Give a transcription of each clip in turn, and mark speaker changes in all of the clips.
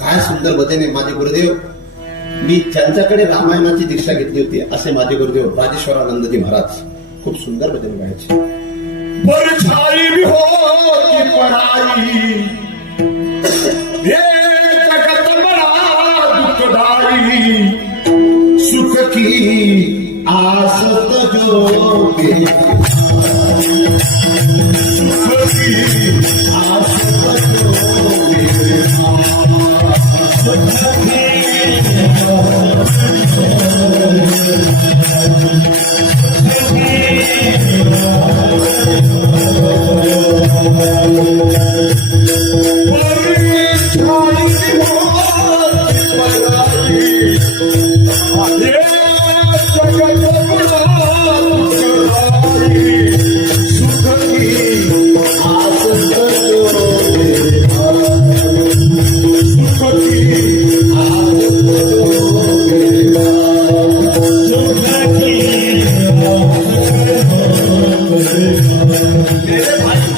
Speaker 1: काय सुंदर भजन माझे गुरुदेव मी त्यांच्याकडे रामायणाची दीक्षा घेतली होती असे माझे गुरुदेव राजेश्वरानंदजी महाराज खूप सुंदर भजन गायचे.
Speaker 2: परछाई भी होती पढ़ाई.
Speaker 1: सुख की आसत जो
Speaker 2: परछाई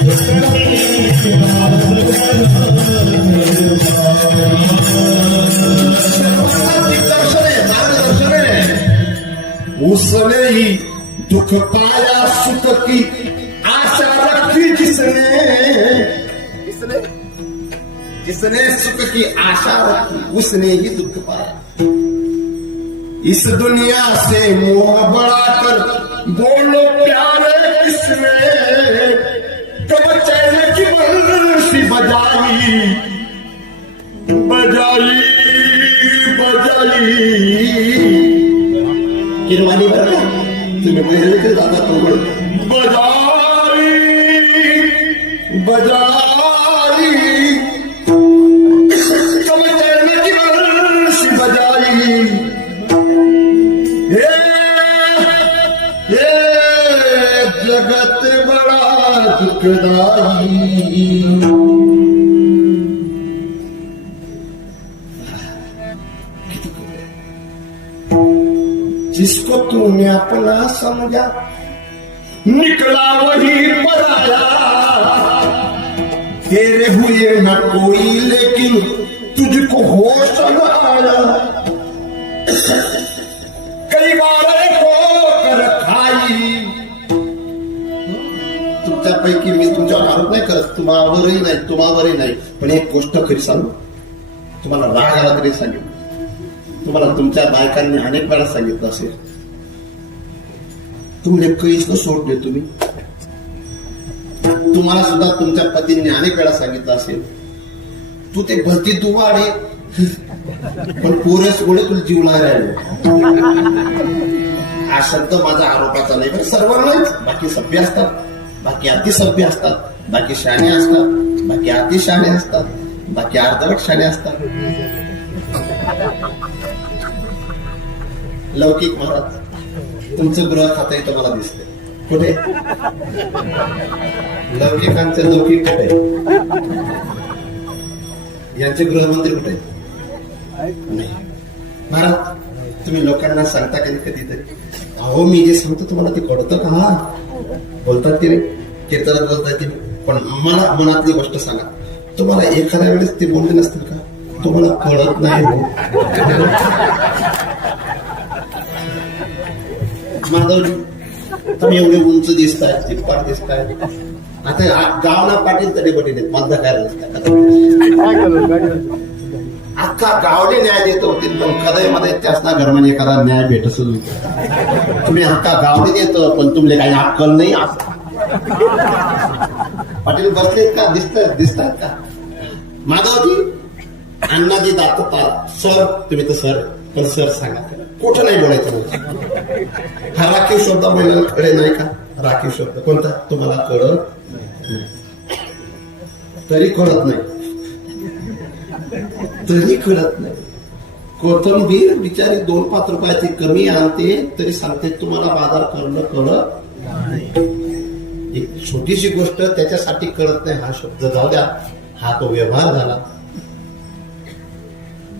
Speaker 2: उसने ही दुख पाया, सुख की आशा रखी जिसने।
Speaker 1: जिसने? जिसने सुख की आशा रखी, उसने ही दुख पाया।
Speaker 2: इस दुनिया से मोह बढ़ाकर बोलो, प्यारे किसने सी बजाई बजाई बजाई।
Speaker 1: किरवाणी बरं का? तुम्ही पहिले तरी दादा तोबड
Speaker 2: बजाई बजाई। जिसको तूने अपना समझा निकला वही पराया। तेरे हुए न कोई लेकिन तुझको होश न आया। कई बार
Speaker 1: तुमच्यापैकी मी तुमच्यावर आरोप नाही करत. तुम्हावरही नाही तुम्हावरही नाही. पण एक गोष्ट खरी सांगू. तुम्हाला राग आला तरी सांगेल तुम्हाला तुमच्या बायकांनी अनेक वेळा सांगितलं असेल. तुमले कैस सोडले तुम्ही. तुम्हाला सुद्धा तुमच्या पतींनी अनेक वेळा सांगितलं असेल. तू ते भरती दुवाडे पण पोरेस गोळे तुला जीवला राहिले हा शब्द माझा आरोपाचा नाही सर्वांनाच. बाकी सभ्य असतात. बाकी अति सभ्य असतात बाकी शाणे असतात बाकी अतिशाणे असतात बाकी अर्धवट शाणे असतात. लौकिक महाराज तुमचं गृह खातं इथं मला कुठे? लौकिकांचे लौकिक कुठे? यांचे गृहमंत्री कुठे? नाही. महाराज तुम्ही लोकांना सांगता कधी कधीतरी अहो मी जे सांगतो तुम्हाला ते कळतं का? बोलतात की नाही? कीर्तनात बोलतात की पण मला मनातली गोष्ट सांगा. तुम्हाला एखाद्या वेळेस ते बोलले नसतील का? तुम्हाला कळत नाही हो. माधवजी तुम्ही एवढे उंच दिसताय चिप्पाड दिसताय. आता गावला पाटील तरी बटील मतदा काय अख्खा गावले न्याय देत होते पण कदयमध्ये त्यासना घरमध्ये एखादा न्याय भेटत होता तुम्ही हक्का गावले देतो पण तुमले काही अक्कल नाही. पाटील बसलेत का? दिसत दिसतात का? माधवजी अण्णाजी दाखवता सर तुम्ही तर सर पण सर सांगा कुठं नाही बोलायचं हा राखीव शब्द बोलायला नाही का? राखीव शब्द. कोणता? तुम्हाला कळत तरी कळत नाही. तरी कळत नाही. कोथंबीर बिचारी दोन पाच रुपयाची कमी आणते तरी सांगते तुम्हाला बाजार करणं कळत एक छोटीशी गोष्ट त्याच्यासाठी कळत नाही हा शब्द जाऊ द्या हा तो व्यवहार झाला.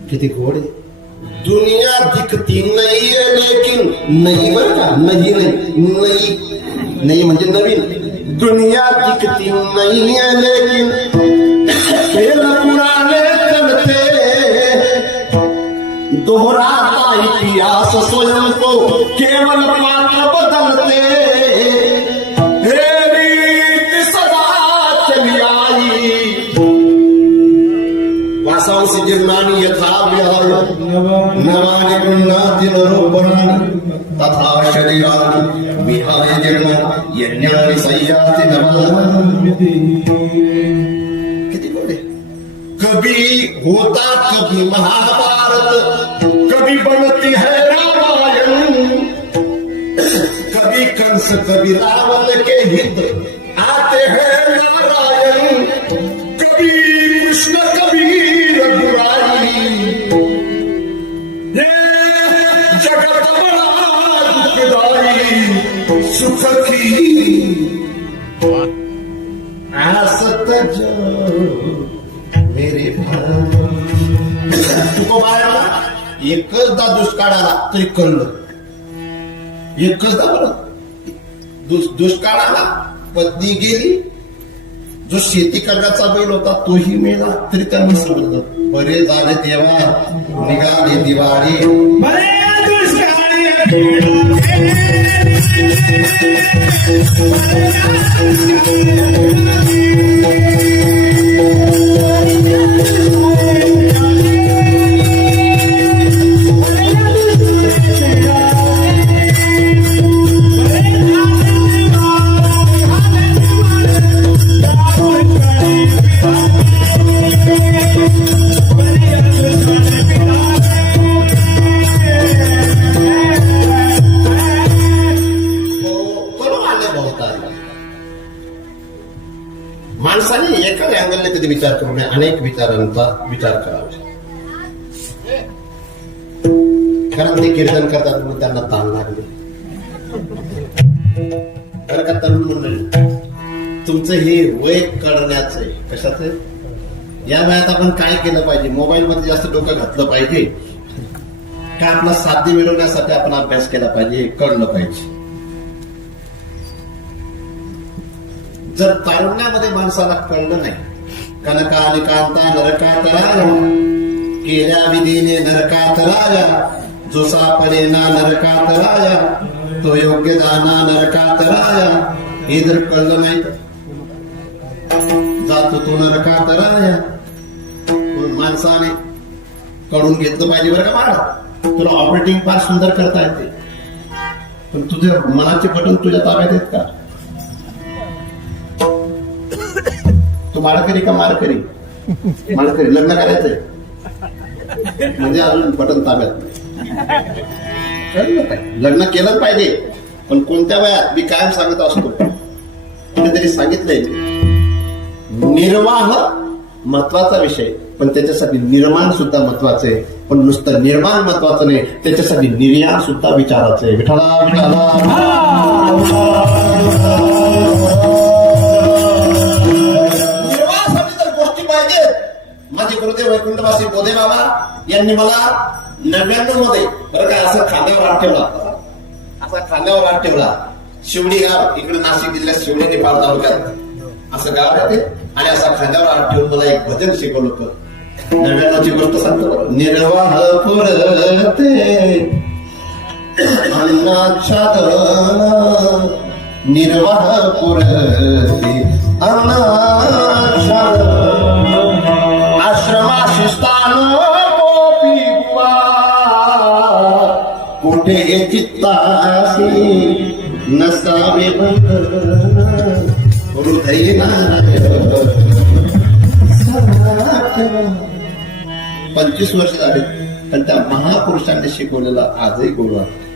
Speaker 1: किती गोड आहे. दुनिया दिखती नाही लेकिन नाही बर का नाही नाही नाही. म्हणजे नवीन. दुनिया दिखती नाही लेकिन. पुरा दोहराता इतिहास स्वयं को केवल पात्र बदलते हे यथा नवानि गृह्णाति नरोपणानि तथा शरीराणि विहाय जीर्णानि यज्ञानि संयाति किती कभी होता कभी कभी बनती है रामायण, कभी कंस, कभी रावण के हित आते हैं नारायण, कभी कृष्ण, कभी रघुराई जगत बड़ा सुख। की आसत जो मेरे तुकोबाया एकचदा दुष्काळ आला तरी कळलं एकचदा बरं. दुष्काळ आला पत्नी गेली. जो शेती करण्याचा बैल होता तोही मेला. तरी त्यांनी समजलं बरे झाले देवा निघाले दिवाळी. अँगलने विचार करू नये अनेक विचारांचा विचार करावा. कारण ते कीर्तन करतात म्हणून त्यांना ताण लागले बरं का तरुण मंडळी? तुमचं हे वय कळण्याचं आहे. कशाचं? या वयात आपण काय केलं पाहिजे? मोबाईल मध्ये जास्त डोकं घातलं पाहिजे. का आपला साध्य मिळवण्यासाठी आपण अभ्यास केला पाहिजे हे कळलं पाहिजे. जर तारुण्यामध्ये माणसाला कळलं नाही कनका आणि कांता केल्या विधीने नरकात रागा जो सापडे ना तो योग्य दाना नरकातराया। हे जर कळलं नाही जातो तो नरकातराया। माणसाने कळून घेतलं पाहिजे बरं का बाळा? तुला ऑपरेटिंग फार सुंदर करता येते. पण तुझे मनाचे बटन तुझ्या ताब्यात आहेत का? तू माळकरी का मारकरी माळकरी लग्न करायचंय. म्हणजे अजून बटन ताब्यात. नाही. लग्न केलं पाहिजे पण कोणत्या वयात? मी कायम सांगत असतो. कुठेतरी सांगितलंय निर्वाह महत्त्वाचा विषय पण त्याच्यासाठी निर्माण सुद्धा महत्वाचं. आहे पण नुसतं निर्माण महत्वाचं नाही त्याच्यासाठी निर्याण सुद्धा विचारायचं आहे विठाला विठाला माझे गुरुदेव वैकुंठवासी बोधे बाबा यांनी मला नव्याण्णवमध्ये बरं काय असं खांद्यावर हात ठेवला. असा खांद्यावर हात ठेवला. शिवडी गाव इकडे नाशिक जिल्ह्यात शिवडी नेपाळ तालुक्यात. असं गाव आहे ते. आणि असा खांद्यावर हात ठेवून मला एक भजन शिकवलं होतं. नव्याण्णवची गोष्ट सांगतो निर्वाह पुरते. निर्वाह पुरते. अन्नाक्षात चित्तासी नसावे बंद. हृदय पंचवीस वर्ष झाले पण त्या महापुरुषांनी शिकवलेला आजही गोड वाटतो